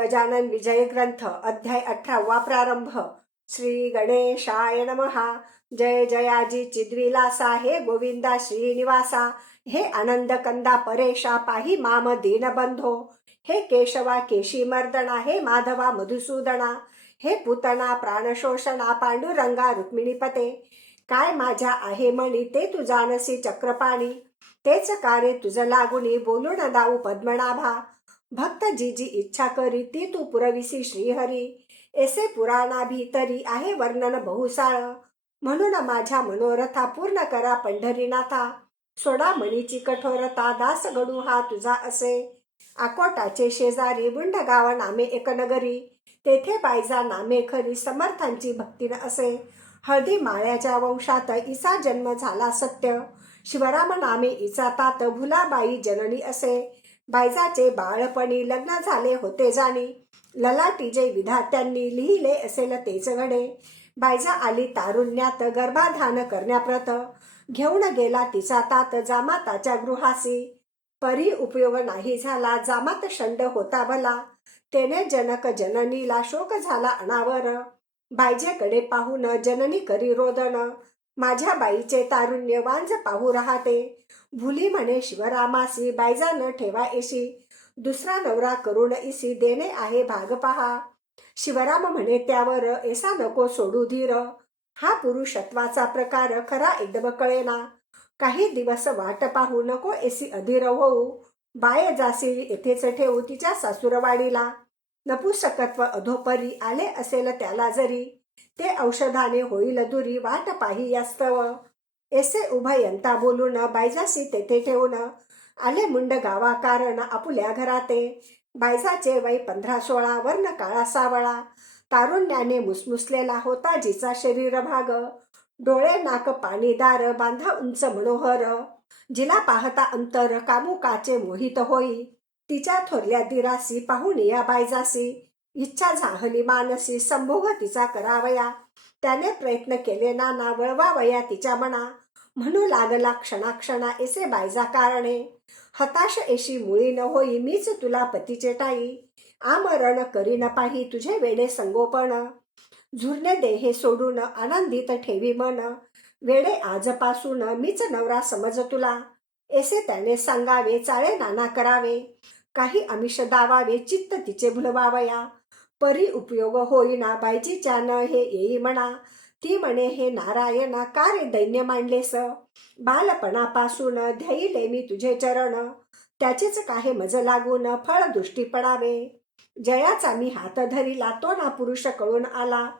गजानन विजय ग्रंथ अध्याय अठरावा प्रारंभ. श्री गणेशाय नमहा जय जयाजी चिद्विलासा हे गोविंदा श्रीनिवासा. हे आनंद कंदा परेशा पाही माम दीनबंधो हे केशवा केशी मर्दना हे माधवा मधुसूदना. हे पुतना प्राणशोषणा पांडुरंगा रुक्मिणीपते. काय माझ्या आहे म्हणी ते तू जानसी चक्रपाणी. तेच कार्य तुझ लागुनी बोलून दाऊ पद्मनाभा. भक्त जी जी इच्छा करी ती तू पुरविसी श्रीहरी. एसे पुराणा भीतरी आहे वर्णन बहुसाळ. म्हणून माझ्या मनोरथा पूर्ण करा पंढरीनाथा. सोडा मणीची कठोरता दास घडू हा तुझा असे. आकोटाचे शेजारी बुंड गाव नामे एकनगरी तेथे बायजा नामे खरी समर्थांची भक्तीन असे. हळदी माळ्याच्या वंशात इसा जन्म झाला सत्य. शिवराम नामे इचा तात भुलाबाई जननी असे. बायजाचे बाळपणी लग्न झाले होते जाणी. ललाटी जे विधात्यांनी लिहिले असेल तेच घडे बायजा आली तारुण्यात गर्भाधान करण्याप्रत. घेऊन गेला तिचा तात जामाताच्या गृहासी परी उपयोग नाही झाला जामात शंड होता भला. तेने जनक जननीला शोक झाला अनावर. बायजेकडे पाहून जननी करी रोदन. माझ्या बाईचे तारुण्य वांज पाहू राहते. भुली म्हणे शिवरामासी बायजा न ठेवा येशी दुसरा नवरा करून इसी देणे आहे भाग पहा. शिवराम म्हणे त्यावर ऐसा नको सोडू धीर. हा पुरुषत्वाचा प्रकार खरा एकदम कळेना. काही दिवस वाट पाहू नको एसी अधीर होऊ. बाय जासी येथेच ठेवू तिच्या सासूरवाडीला. नपुसकत्व अधोपरी आले असेल त्याला जरी. ते औषधाने होईल दुरी वाट पाही यास्तव एसे उभयंता बोलून बायजासी तेथे ठेवून. आले मुंड गावा कारण आपुल्या घराते. बायजाचे वय पंधरा सोळा वर्ण काळा सावळा. तारुण्याने मुसमुसलेला होता जिचा शरीर भाग. डोळे नाक पाणीदार बांधा उंच मनोहर. जिला पाहता अंतर कामुकाचे मोहित होई. तिच्या थोरल्या दिरासी पाहून या बायजासी इच्छा झाहली मानसी संभोग तिचा करावया. त्याने प्रयत्न केले नाना वळवावया तिच्या मना. म्हणू लागला क्षणाक्षणा एसे बायजा कारणे. हताश एशी मुळी न होई मीच तुला पतीचे टाई. आमरण करी न पाही तुझे वेडे संगोपन. झुरणे देहे सोडून आनंदित ठेवी मन. वेडे आजपासून मीच नवरा समज तुला. एसे त्याने सांगावे चाळे नाना करावे. काही आमिष दावावे चित्त तिचे भुलवावया. परी उपयोग होईना. बायजीच्या न हे येई म्हणा. ती म्हणे हे नारायणा का रे दैन्य मांडलेस? बालपणापासून ध्येयले मी तुझे चरण. त्याचेच काही मज लागून फळ दृष्टी पडावे? जयाचा मी हात धरिला तो ना पुरुष कळून आला.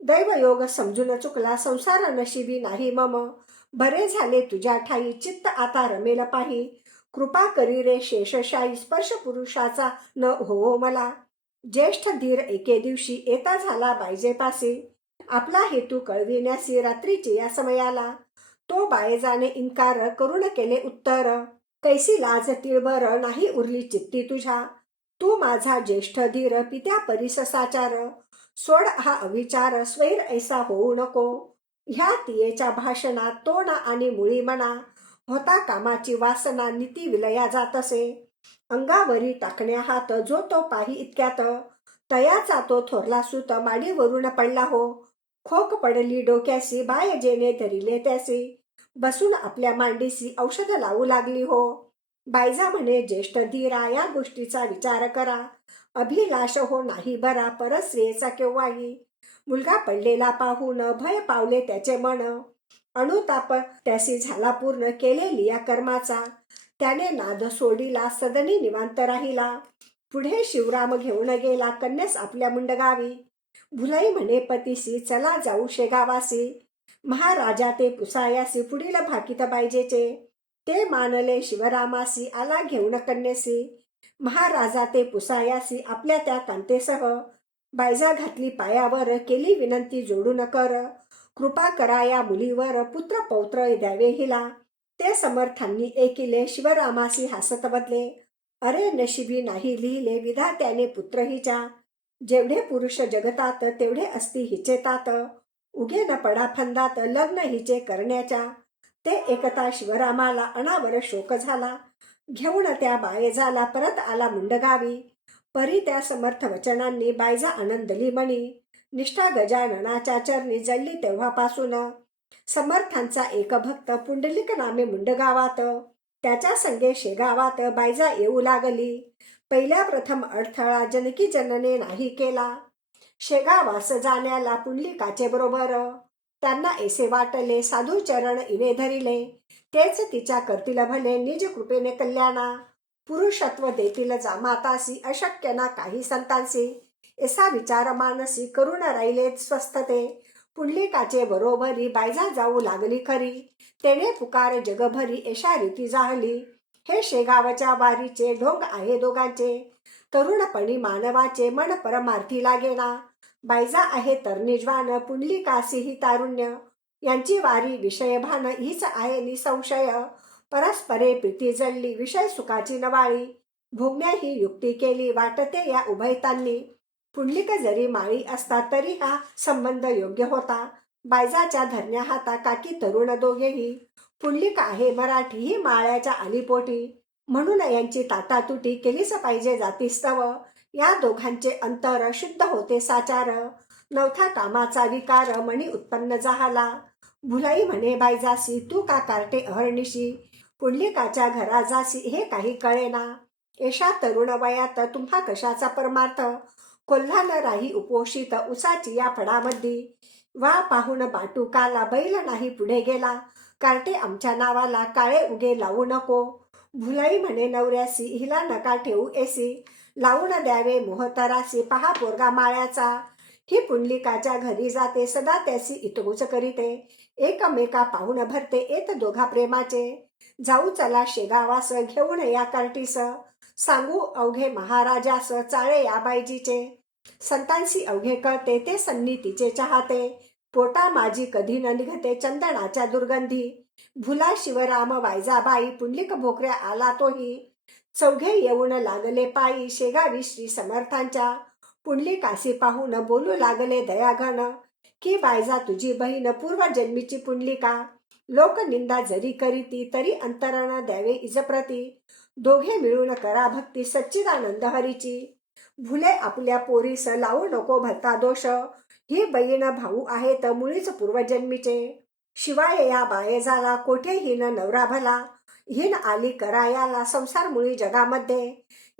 दैवयोग समजून चुकला संसार नशिबी नाही मम. बरे झाले तुझ्या ठाई चित्त आता रमेल पाही. कृपा करी रे शेषशाही स्पर्श पुरुषाचा न हो मला. ज्येष्ठ धीर एके दिवशी येता झाला बायजेपासी आपला हेतू कळविण्यासी रात्रीची या समयाला. तो बायजाने इन्कार करून केले उत्तर कैसी लाज तिळबर नाही उरली चित्ती तुझ्या. तू माझा ज्येष्ठ धीर पित्या परिससाचार सोड हा अविचार स्वैर ऐसा होऊ नको. ह्या तियेच्या भाषणात तोंड आणि मुळी म्हणा. होता कामाची वासना नीती विलया जात असे अंगावरी टाकण्या हात जो तो पाही इतक्यात. तयाचा तो थोरला सुत माडीवरून पडला हो. खोक पडली डोक्यासी बाय जेने धरिले त्यासी बसून आपल्या मांडीसी औषध लावू लागली हो. बायजा म्हणे ज्येष्ठ धीरा या गोष्टीचा विचार करा. अभिलाष हो नाही बरा परस्त्रियेचा केव्हाही. मुलगा पडलेला पाहून भय पावले त्याचे मन. अनुताप त्यासी झाला पूर्ण केलेली या कर्माचा. त्याने नाद सोडीला सदनी निवांत राहिला. पुढे शिवराम घेऊन गेला कन्यास आपल्या मुंडगावी. भुलाई म्हणे पतीसी चला जाऊ शेगावासी. महाराजा ते पुसायासी पुढील भाकीत पाहिजेचे ते मानले शिवरामासी आला घेऊन कन्यासी. महाराजा ते पुसायासी आपल्या त्या कांतेसह. बायजा घातली पायावर केली विनंती जोडून कर. कृपा करा या मुलीवर पुत्र पौत्र द्यावे हिला. ते समर्थांनी एकिले शिवरामासी हसत बदले अरे नशिबी नाही लिहिले विधात्याने पुत्र हिच्या. जेवढे पुरुष जगतात तेवढे असती हिचे तात उगे न पडा फंदात लग्न हिचे करण्याच्या. ते एकता शिवरामाला अनावर शोक झाला. घेऊन त्या बायेजाला परत आला मुंडगावी. परी त्या समर्थ वचनांनी बायजा आनंदली म्हणी. निष्ठा गजाननाच्या चरणी जळली तेव्हापासून. समर्थांचा एक भक्त पुंडलिक नामे मुंडगावात त्याच्या संगे शेगावात बायजा येऊ लागली. पहिल्या प्रथम अडथळा जनकी जनने नाही केला. शेगावास जाण्याला पुंडलिकाचे बरोबर. त्यांना एसे वाटले साधू चरण इवे धरिले. तेच तिच्या करतील भले निज कृपेने कल्याणा. पुरुषत्व देतील जामातासी अशक्य ना काही संतांसी. असा विचार मानसी करून राहिले स्वस्थते. पुंडलिकाचे बरोबरी बायजा जाऊ लागली खरी. तेने पुकार जगभरी एशा रीती जाहली. हे शेगावच्या वारीचे ढोंग आहे दोघांचे. तरुणपणी मानवाचे मन परमार्थी लागेना बायजा आहे तरनिज्वान पुंडलिकासी ही तारुण्य. यांची वारी विषयभान हीच आहे निसंशय. परस्परे प्रीती जळली विषय सुखाची नवाळी. भोगण्या ही युक्ती केली वाटते या उभयतांनी. पुंडलिक जरी माळी असता तरी हा संबंध योग्य होता. बायजाच्या धरण्या हाता काकी तरुण दोघेही. पुंडलिक आहे मराठी ही माळ्याच्या आलीपोटी म्हणून यांची ताटातुटी केलीच पाहिजे जातीस्तव. या दोघांचे अंतर शुद्ध होते साचार. नवथा कामाचा विकार मणी उत्पन्न झाला. भुलाई म्हणे बायजासी तू का कार्टे अहर्निशी? पुंडलिकाच्या घरा जासी हे काही कळेना. एशा तरुण वयात तुम्हा कशाचा परमार्थ? कोल्हान राही उपोषित उसाची या फडामध्ये वा पाहून बाटूकाला बैल नाही पुढे गेला. कार्टे आमच्या नावाला काळे उगे लावू नको. भुलाई म्हणे नवऱ्यासी हिला नका ठेवू एसी. लावून द्यावे मोहतरासी पहा पोरगा माळ्याचा. ही पुंडलिकाच्या घरी जाते सदा त्यासी इतगुच करीते. एकमेका पाहून भरते येत दोघा प्रेमाचे. जाऊ चला शेगावास घेऊन या कार्टीस. सांगू अवघे महाराजास चाळे या बायजीचे. संतांशी अवघे कळते ते सन्नीतीचे चाहते. पोटा माझी कधी न निघते चंदनाच्या दुर्गंधी. भुला शिवराम वायजाबाई पुंडलिक भोकऱ्या आला तोही. चौघे येऊन लागले पायी शेगावी श्री समर्थांच्या. पुंडलिकासी पाहून बोलू लागले दयाघन. की बायजा तुझी बहीण पूर्वजन्मीची पुंडलिका. लोकनिंदा जरी करीती तरी अंतरण द्यावे इजप्रती. दोघे मिळून करा भक्ती सच्चिदानंद हरीची. भुले आपल्या पोरीस लावू नको भलता दोष. ही बहीण भाऊ आहेत मुळीच पूर्वजन्मीचे. शिवाय या बायेजाला कोठे हिन नवरा भला. हिन आली करायाला संसार मुळी जगामध्ये.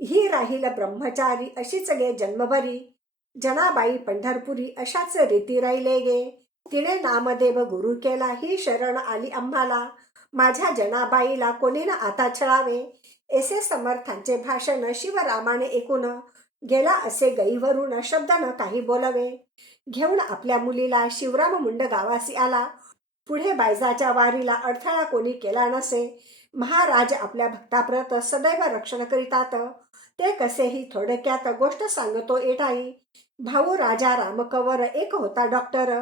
ही राहील ब्रह्मचारी अशीच गे जन्मभरी. जनाबाई पंढरपुरी अशाच रीती राहिले गे. तिने नामदेव गुरु केला ही शरण आली आम्हाला. माझ्या जनाबाईला कोणी ना आता छळावे. एसे समर्थांचे भाषण शिवरामाने ऐकून गेला असे गईवरून अशब्दानं काही बोलावे. घेऊन आपल्या मुलीला शिवराम मुंड गावासी आला. पुढे बायजाच्या वारीला अडथळा कोणी केला नसे. महाराज आपल्या भक्ताप्रत सदैव रक्षण करीतात. ते कसेही थोडक्यात गोष्ट सांगतो एटाई भाऊ राजा रामकवर एक होता डॉक्टर.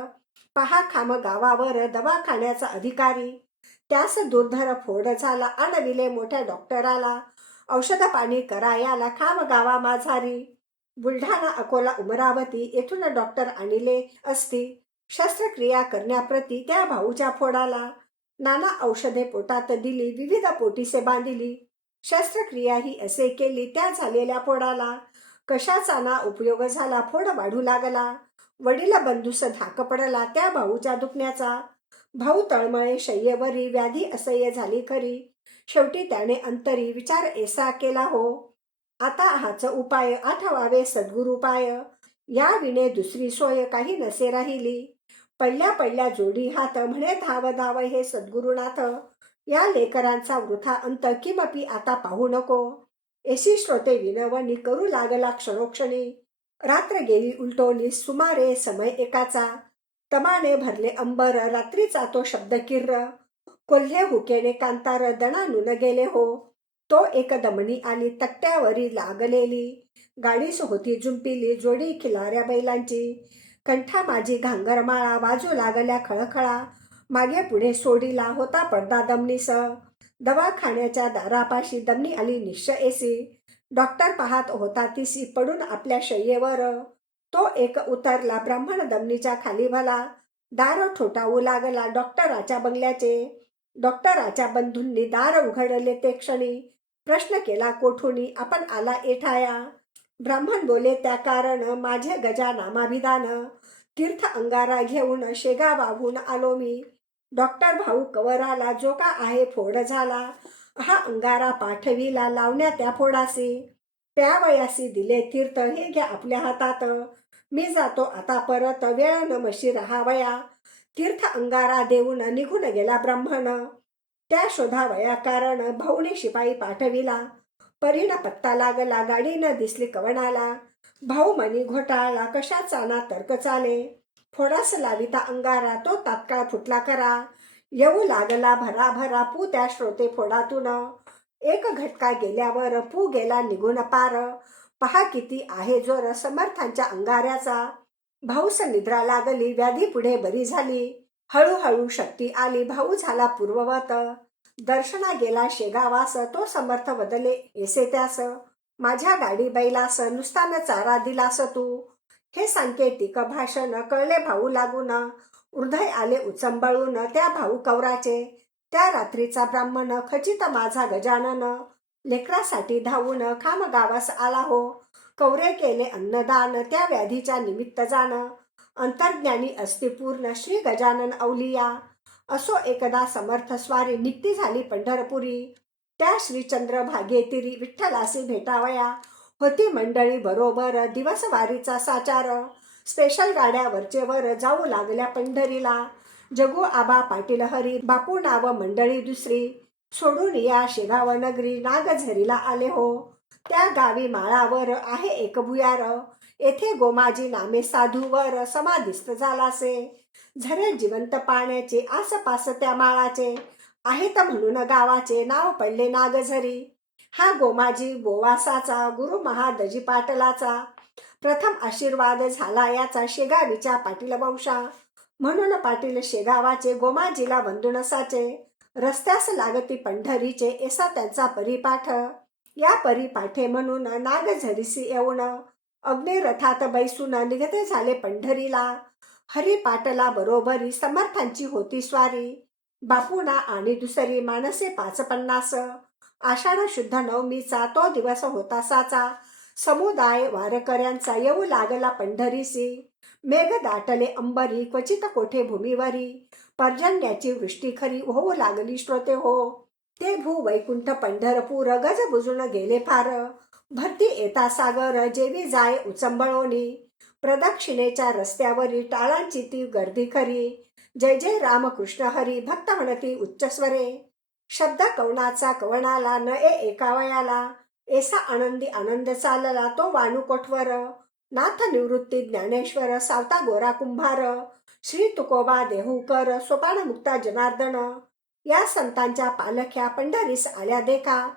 पहा खाम गावावर दवाखान्याचा अधिकारी. त्यास दुर्धर फोड झाला. आणविले मोठ्या डॉक्टराला. औषध पाणी करायाला खाम गावा माझारी. बुलढाणा अकोला उमरावती येथून डॉक्टर आणले असती शस्त्रक्रिया करण्याप्रती त्या भाऊच्या फोडाला. नाना औषधे पोटात दिली विविध पोटीसे बांधिली. शस्त्रक्रिया ही असे केली त्या झालेल्या फोडाला. कशाचा ना उपयोग झाला फोड वाढू लागला. वडील बंधूस धाक पडला त्या भाऊच्या दुखण्याचा. भाऊ तळमळे शय्येवरी व्याधी असह्य झाली खरी. शेवटी त्याने अंतरी विचार ऐसा केला हो. आता हाच उपाय आठवावे सद्गुरुपाय. या विणे दुसरी सोय काही नसे राहिली. पहिल्या पहिल्या जोडी हात म्हणे धाव धाव हे सद्गुरुनाथ. या लेकरांचा वृथा अंत किमपी आता पाहू नको. एसी श्रोते विनवणी करू लागला क्षणोक्षणी. रात्र गेली उलटोनी सुमारे समय एकाचा. तमाने भरले अंबर रात्रीचा तो शब्द किर्र कोल्हे हुकेने कांतार दणानून गेले हो. तो एक दमणी आणि तट्ट्यावरी लागलेली. गाडीस होती जुंपिली जोडी खिलाऱ्या बैलांची. कंठा माझी घांगरमाळा बाजू लागल्या खळखळा. मागे पुढे सोडीला होता पडदा दमनीस दवाखान्याच्या दारापाशी दमनी आली निश्च एसी. डॉक्टर पाहत होता तिसी पडून आपल्या शय्येवर. तो एक उतरला ब्राह्मण दमनीच्या खाली भला दार ठोठावू लागला डॉक्टराच्या बंगल्याचे. डॉक्टराच्या बंधूंनी दार उघडले ते क्षणी. प्रश्न केला कोठुनी? आपण आला एठाया. ब्राह्मण बोले त्या कारण माझे गजा नामाभिधान तीर्थ अंगारा घेऊन शेगा वाहून आलो मी. डॉक्टर भाऊ कवराला जो का आहे फोड झाला. हा अंगारा पाठविला लावण्या त्या फोडासी. प्यावयासी दिले तीर्थ हे घ्या आपल्या हातात. मी जातो आता परत वेळ न मशी राहावया. तीर्थ अंगारा देऊन निघून गेला ब्रह्मण. त्या शोधावया कारण भाऊने शिपाई पाठविला. परीन पत्ता लागला गाडीनं दिसली कवणाला. भाऊ मनी घोटाळला कशाचा ना तर्क चाले? फोडास लाविता अंगारा तो तात्काळ फुटला करा येऊ लागला भरा भरा पू त्या श्रोते फोडातून. एक घटका गेल्यावर पू गेला निघून पार. पहा किती आहे जोर समर्थांच्या अंगाऱ्याचा. भाऊस निद्रा लागली व्याधी पुढे बरी झाली. हळूहळू शक्ती आली भाऊ झाला पूर्ववत. दर्शना गेला शेगावास तो समर्थ बदले येसे त्यास. माझ्या गाडी बैलास नुसतान चारा दिलास तू. हे सांकेतिक भाषण कळले भाऊ लागून. हृदय आले उचंबळून त्या भाऊ कवराचे त्या रात्रीचा ब्राह्मण खचित माझा गजानन. लेकरासाठी धावून खाम गावास आला हो. कवरे केले अन्नदान त्या व्याधीच्या निमित्त जाणं. अंतर्ज्ञानी अस्तिपूर्ण श्री गजानन अवलिया असो एकदा समर्थ स्वारी नित्ती झाली पंढरपुरी. त्या श्रीचंद्र भागेतिरी विठ्ठलासी भेटावया. होती मंडळी बरोबर दिवसवारीचा साचार. स्पेशल गाड्या वरचेवर जाऊ लागल्या पंढरीला. जगू आबा पाटील हरी बापू नाव मंडळी दुसरी. सोडून या शेगाव नगरी नागझरीला आले हो. त्या गावी माळावर आहे एक भुयार. येथे गोमाजी नामे साधूवर समाधिस्थ झालासे. झरे जिवंत पाण्याचे आसपास त्या माळाचे. आहेत म्हणून गावाचे नाव पडले नागझरी. हा गोमाजी गोवासाचा गुरु महादजी पाटलाचा. प्रथम आशीर्वाद झाला याचा शेगावीच्या पाटील वंशा. म्हणून पाटील शेगावाचे गोमाजीला वंदुनसाचे. रस्त्यास लागती पंढरीचे एसा त्यांचा परिपाठ. या परिपाठे म्हणून नागझरीसी येऊन अग्निरथात बैसून निघते झाले पंढरीला. हरिपाटला बरोबरी समर्थांची होती स्वारी. बापूना आणि दुसरी मानसे पाच पन्नास. आषाढ शुद्ध नवमीचा तो दिवस होता साचा. समुदाय वारकऱ्यांचा येऊ लागला पंढरीसी मेघ दाटले अंबरी क्वचित कोठे भूमीवरी. पर्जन्याची वृष्टी खरी होऊ लागली श्रोते हो. ते भू वैकुंठ पंढरपूर गज बुजून गेले फार. भरती येता सागर जेवी जाय उचंबळोनी. प्रदक्षिणेच्या रस्त्यावरी टाळांची ती गर्दी खरी. जय जय रामकृष्ण हरी भक्त म्हणती उच्चस्वरे शब्द कवणाचा कवनाला न ए एकावयाला एसा आनंदी आनंद चालला तो वाणुकोठवर नाथ निवृत्ती ज्ञानेश्वर सावता गोरा कुंभार. श्री तुकोबा देहूकर सोपान मुक्ता जनार्दन. या संतांच्या पालख्या पंढरीस आल्या देखा.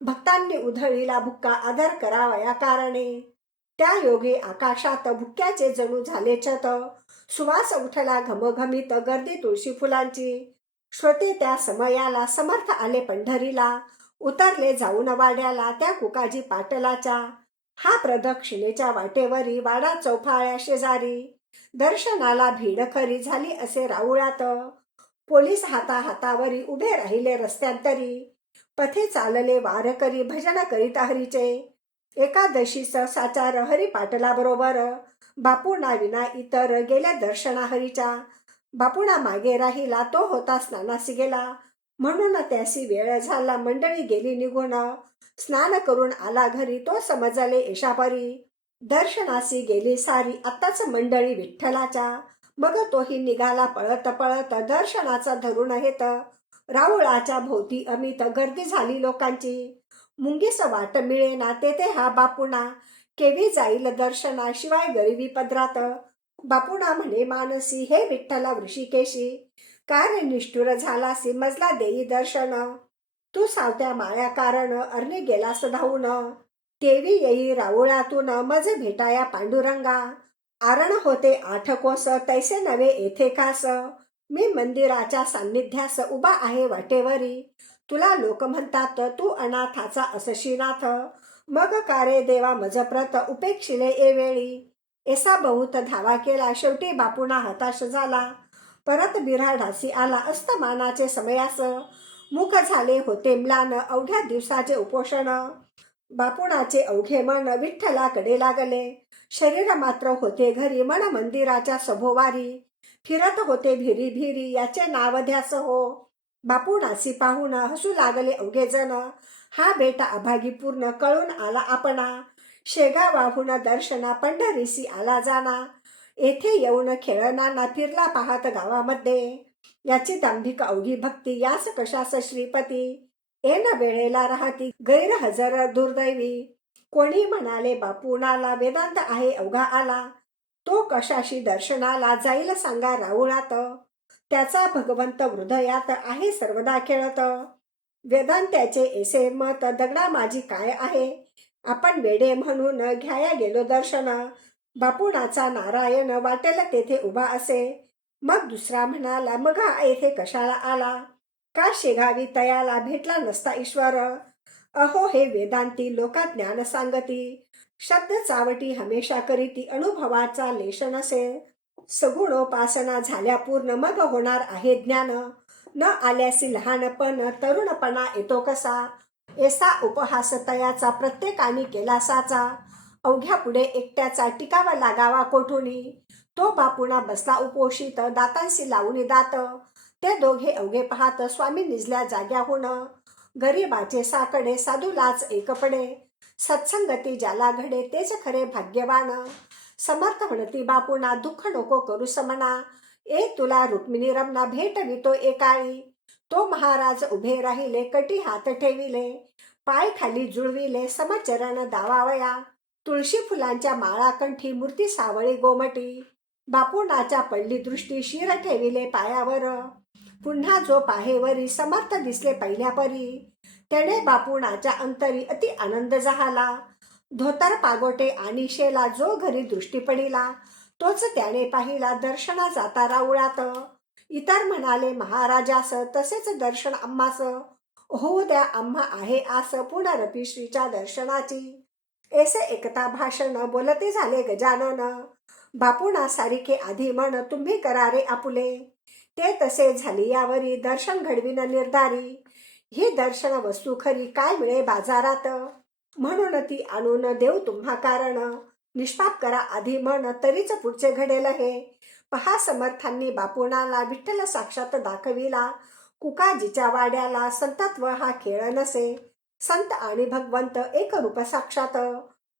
भक्तांनी उधळीला भुक्का आदर करावा या कारणे. त्या योगे आकाशात भुक्याचे जणू झाले छत. सुवास उठला घमघमीत गर्दी तुळशी फुलांची. श्रोते त्या समयाला समर्थ आले पंढरीला. उतरले जाऊन वाड्याला त्या कुकाजी पाटलाच्या. हा प्रदक्षिणेच्या वाटेवरी वाडा चौफाळ्या शेजारी. दर्शनाला भीड खरी झाली असे राऊळात पोलीस हाता हातावरी उभे राहिले रस्त्यांतरी पथे चालले वारकरी भजन करीत हरीचे. एकादशीच साचार हरी पाटलाबरोबर. बापूना विना इतर गेल्या दर्शना हरीच्या. बापुणा मागे राहिला तो होता स्नानासी गेला म्हणून त्यासी वेळ झाला मंडळी गेली निघून. स्नान करून आला घरी तो समजले येशापरी. दर्शनासी गेली सारी आत्ताच मंडळी विठ्ठलाच्या. मग तोही निघाला पळत पळत दर्शनाचा धरून येत राहुळाच्या भोवती अमित गर्दी झाली लोकांची. मुंगीस वाट मिळे ना तेथे हा बापुणा केवी जाईल दर्शना शिवाय गरिबी पदरात. बापुणा म्हणे मानसी हे विठ्ठला ऋषिकेशी. काय निष्ठुर झालासी मजला देई दर्शन. तू सावत्या माया कारण अर्ने गेलास धावून. तेवी येई राऊळातून मज भेटाया पांडुरंगा. आरण होते आठ कोस तैसे नवे येथे कास मी मंदिराच्या सान्निध्यास उभा आहे वाटेवरी. तुला लोक म्हणतात तू अनाथाचा असशीनाथ मग कारे देवा मजप्रत उपेक्षिले एवेळी एसा बहुत धावा केला. शेवटी बापूना हताश झाला. परत बिराडासी आला. अस्तमानाचे समयास मुख झाले होते म्लान. अवघ्या दिवसाचे उपोषण. बापुणाचे अवघे मन विठ्ठलाकडे लागले. शरीर मात्र होते घरी मन मंदिराच्या सभोवारी. फिरत होते भिरी भिरी याचे नाव ध्यास हो. बापुणासी पाहून हसू लागले अवघे जण. हा बेटा अभागी पूर्ण कळून आला आपणा. शेगावाहून दर्शना पंढरीसी आला जाना येथे येऊन खेळणाना फिरला पाहत गावामध्ये. याची दांभिक अवघी भक्ती यास कशास श्रीपती? एन वेळेला राहती गैरहजर दुर्दैवी. कोणी म्हणाले बापूणाला वेदांत आहे अवघा आला. तो कशाशी दर्शनाला जाईल सांगा राहुळात. त्याचा भगवंत हृदयात आहे सर्वदा खेळत. वेदांत्याचे एसे मत दगडा माझी काय आहे? आपण वेडे म्हणून घ्याया गेलो दर्शन. बापुणाचा नारायण वाटेल तेथे उभा असे. मग दुसरा म्हणाला मग येथे कशाला आला? का शेगावी तयाला भेटला नसता ईश्वर. अहो हे वेदांती लोका ज्ञान सांगती. शब्द चावटी हमेशा करीती अनुभवाचा लेशन असे. सगुणोपासना झाल्या पूर्ण मग होणार आहे ज्ञान. न आल्यासी लहानपण तरुणपणा येतो कसा? एसा उपहास तयाचा प्रत्येकाने केला साचा अवघ्या पुढे एकट्याचा टिकावा लागावा कोठुनी? तो बापुणा बसला उपोषित दातांशी लावून दात. ते दोघे अवघे पाहत स्वामी निजल्या जाग्याहून गरीबाचे साकडे साधूलाच एकपडे सत्संगती ज्याला घडे तेच खरे भाग्यवान. समर्थ म्हणती बापूना दुःख नको करू समना. ए तुला रुक्मिणी रमना भेटवितो एकाळी. तो महाराज उभे राहिले कटी हात ठेविले. पाय खाली जुळविले समचरण दावावया. तुळशी फुलांच्या माळा कंठी मूर्ती सावळी गोमटी. बापूनाच्या पडली दृष्टी शिर ठेविले पायावर. पुन्हा जो पाहेवरी समर्थ दिसले पहिल्या परी त्याने बापुणाच्या अंतरी अति आनंद झाला धोतर पागोटे आणि शेला जो घरी दृष्टी पडिला तोच त्याने पाहिला दर्शना जाता राऊळात. इतर म्हणाले महाराजास तसेच दर्शन अम्मास होऊ द्या आम्हा आहे आस पुनरपी श्रीच्या दर्शनाची. ऐसे एकता भाषण बोलते झाले गजानन. बापुणा सारिके आधी म्हण तुम्ही करारे आपुले. ते तसे झाली यावरी दर्शन घडविन निर्धारी. ही दर्शन वस्तू खरी काय मिळे बाजारात? म्हणून ती आणून देऊ तुम्हा कारण. निष्पाप करा आधी म्हण तरीच पुढचे घडेल हे. पहा समर्थांनी बापुणाला विठ्ठल साक्षात दाखविला. कुकाजीच्या वाड्याला संतत्व हा खेळ नसे. संत आणि भगवंत एक रूप साक्षात.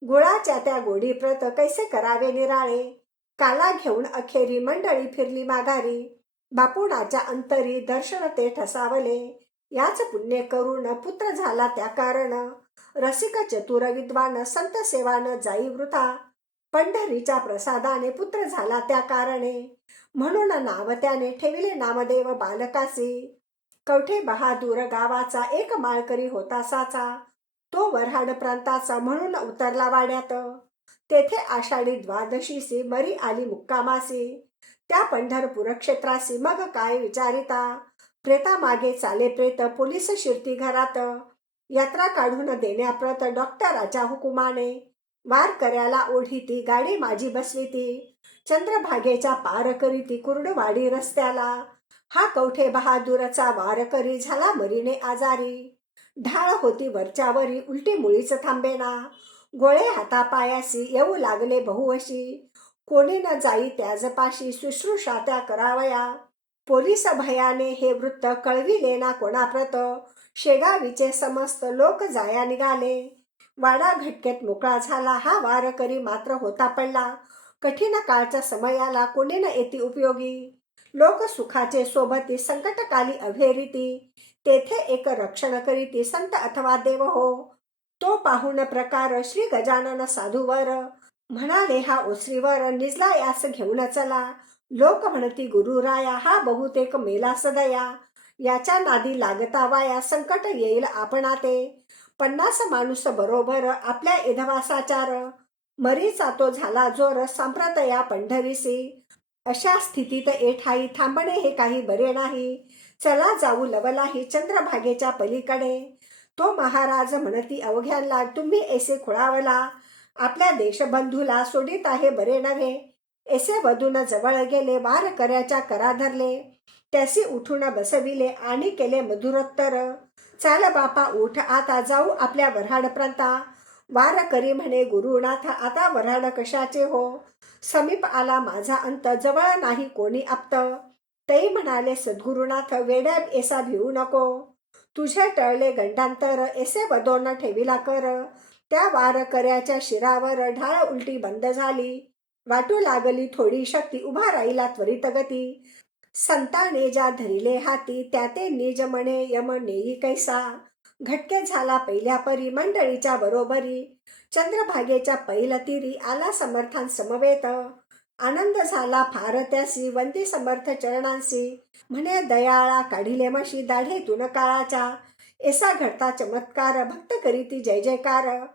गुळाच्या त्या गोडी प्रत कैसे करावे निराळे? काला घेऊन अखेरी मंडळी फिरली माघारी. बापुणाच्या अंतरी दर्शन ते ठसावले. याच पुण्य करून पुत्र झाला त्या कारण. रसिक चतुर विद्वान संत सेवान जाई वृथा. पंढरीच्या प्रसादाने पुत्र झाला त्या कारणे. म्हणून नाव त्याने ठेविले नामदेव बालकासी. कवठे बहादूर गावाचा एक माळकरी होता साचा. तो वऱ्हाड प्रांताचा म्हणून उतरला वाड्यात. तेथे आषाढी द्वादशीसी मरी आली मुक्कामासी. त्या पंढरपूर क्षेत्रासी मग काय विचारिता? प्रेता मागे चाले प्रेत पोलीस शिरती घरात. यात्रा काढून देण्याप्रत डॉक्टराच्या हुकुमाने वार ओढी ओढीती गाडी माझी बसविती चंद्रभागेच्या पार करीती कुर्डवाडी रस्त्याला. हा कवठे बहादूरचा वार करी झाला मरीने आजारी. ढाळ होती वरच्यावरी उलटी मुळीच थांबेना. गोळे हातापायासी येऊ लागले बहुवशी. कोणी न जाई त्याजपाशी शुश्रूषा त्या करावया. पोलीस भयाने हे वृत्त कळविले ना कोणाप्रत. शेगावीचे समस्त लोक जाया निघाले. वाडा घटकेत मोकळा झाला. हा वारकरी मात्र होता पडला. कठीण काळच्या समयाला कोणी न येती उपयोगी. लोक सुखाचे सोबती संकटकाली अभेरीती तेथे एक रक्षण करीती संत अथवा देव हो. तो पाहून प्रकार श्री गजानन साधूवर. म्हणाले हा ओसरीवर निजला यास घेऊन चला. लोक म्हणती गुरुराया हा बहुतेक मेला सदया याच्या नादी लागता वाया संकट येईल आपणा ते. पन्नास माणूस बरोबर आपल्या एधवासाचार मरीचा तो झाला जोर सांप्रत या पंढरीसी अशा स्थितीत एठाई थांबणे हे काही बरे नाही. चला जाऊ लवलाही चंद्रभागेच्या पलीकडे. तो महाराज म्हणती अवघ्यांना तुम्ही ऐसे खुळावला. आपल्या देशबंधूला सोडित आहे बरे नव्हे. एसे वधून जवळ गेले वार कराच्या करा धरले. त्यासी उठून बसविले आणि केले मधुरोत्तर. चाल बापा उठ आता जाऊ आपल्या वऱ्हाड प्रांता. वार करी म्हणे गुरुनाथ आता वऱ्हाड कशाचे हो? समीप आला माझा अंत जवळ नाही कोणी आप्त. ते म्हणाले सद्गुरुनाथ वेड्या एसा भिवू नको. तुझे टळले गंडांतर एसे बदोन ठेविला कर. त्या वारकऱ्याच्या शिरावर ढाळ उलटी बंद झाली. वाटू लागली थोडी शक्ती उभा राहिला त्वरित गती. संताने ज्या धरिले हाती त्या ते निज म्हणे यम नेई कैसा. घटके झाला पहिल्या परी मंडळीच्या बरोबरी. चंद्रभागेच्या पैलतीरी आला समर्थान समवेत आनंद झाला फार त्यासी वंदी समर्थ चरणांसी. म्हणे दयाळा काढिले मशी दाढेतून काळाच्या. एसा घडता चमत्कार भक्त करीती जय जयकार.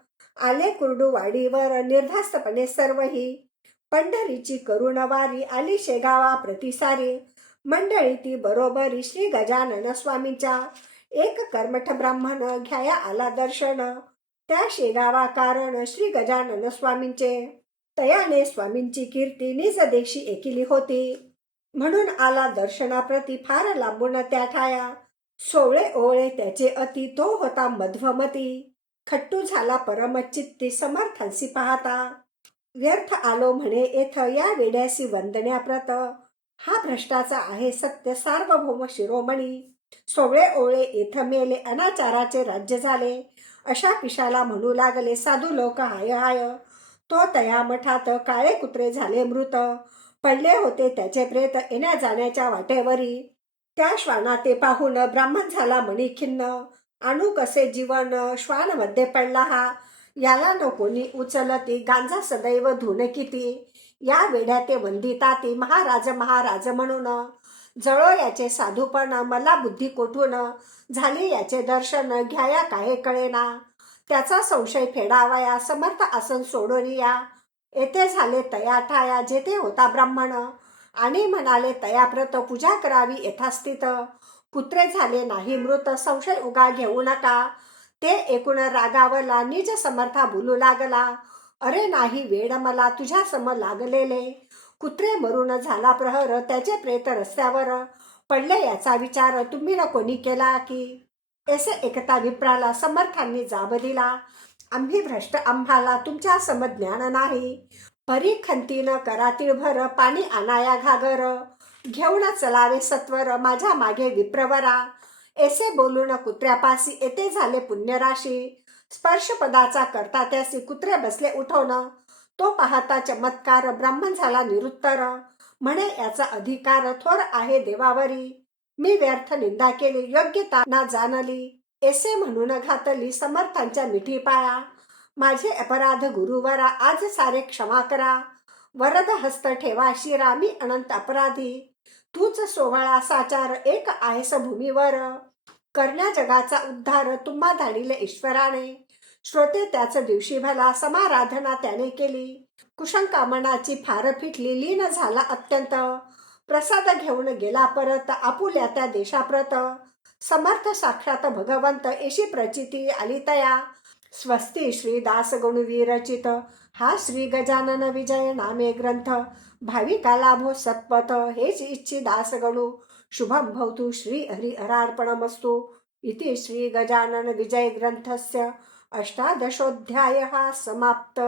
आले कुरडू वाडीवर निर्धास्तपणे सर्वही. पंढरीची करुणवारी आली शेगावा प्रतिसारी. मंडळी ती श्री गजानन स्वामींच्या. एक कर्मठ ब्राह्मण घ्याया आला दर्शन. त्या शेगावा कारण श्री गजानन स्वामींचे. तयाने स्वामींची कीर्ती निज देशी एकिली होती. म्हणून आला दर्शनाप्रती फार लांबून त्या ठाया. सोळे ओळे त्याचे अति तो होता मध्वमती. खट्टू झाला परमचित्ती समर्थांसी पाहता. व्यर्थ आलो म्हणे येथ या वेड्यासी वंदण्याप्रत हा भ्रष्टाचा आहे सत्य सार्वभौम शिरोमणी. सोवळे ओळे येथ मेले अनाचाराचे राज्य झाले. अशा पिशाला म्हणू लागले साधू लोक हाय हाय. तो तया मठात काळे कुत्रे झाले मृत. पडले होते त्याचे प्रेत येण्या जाण्याच्या वाटेवरी. त्या श्वाना ते पाहून ब्राह्मण झाला मणी खिन्न आणू कसे जीवन? श्वानमध्ये पडला हा. याला नकोनी उचलती. गांजा सदैव धुन किती? या वेड्या ते वंदिता ती महाराज महाराज म्हणून. जळो याचे साधूपण. मला बुद्धी कोठून? झाले याचे दर्शन. घ्याया काहे कळेना? त्याचा संशय फेडावाया. समर्थ आसन सोडून या. येथे झाले तया ठाया. जेथे होता ब्राह्मण. आणि म्हणाले तयाप्रत पूजा करावी यथास्थित. पुत्रे झाले नाही मृत संशय उगा घेऊ नका. ते एकूण रागावला निज समर्था बोलू लागला. अरे नाही वेड मला तुझ्या सम लागलेले. कुत्रे मरून झाला प्रहर त्याचे प्रेत रस्त्यावर पडले याचा विचार तुम्ही न कोणी केला की? ऐसे एकता विप्राला समर्थांनी जाब दिला. आम्ही भ्रष्ट आम्हाला तुमच्या समज्ञान नाही. परी खंतीनं करातील भर पाणी आणाया घागर. घेऊन चलावे सत्वर माझ्या मागे विप्रवरा. एसे बोलून कुत्र्यापासी येते झाले पुण्यराशी. स्पर्शपदाचा करता त्यासी कुत्रे बसले उठवणं. तो पाहता चमत्कार ब्राह्मण झाला निरुत्तर. म्हणे याचा अधिकार थोर आहे देवावरी. मी व्यर्थ निंदा केली योग्यता ना जाणली. एसे म्हणून घातली समर्थांच्या मिठी पाया. माझे अपराध गुरुवरा आज सारे क्षमा करा. वरद हस्त ठेवा शिरा मी अनंत अपराधी. तूच सोहळा साचार एक आहेस भूमीवर. करण्या जगाचा उद्धार तुम्हा धाडिले ईश्वराने. श्रोते त्याच दिवशी भला समाराधना त्याने केली. कुशंकामनाची फार फिटली लीन झाला अत्यंत. प्रसाद घेऊन गेला परत आपुल्या त्या देशाप्रत. समर्थ साक्षात भगवंत एशी प्रचिती आली तया. स्वस्ती श्री दास विरचित हा श्री गजानन विजय नामे ग्रंथ. भाविका लाभो सत्पथ हेच इच्छी दास गणू शुभम भवतु श्री हरि इति श्री गजानन विजय ग्रंथस्य अष्टादशोऽध्यायः समाप्त।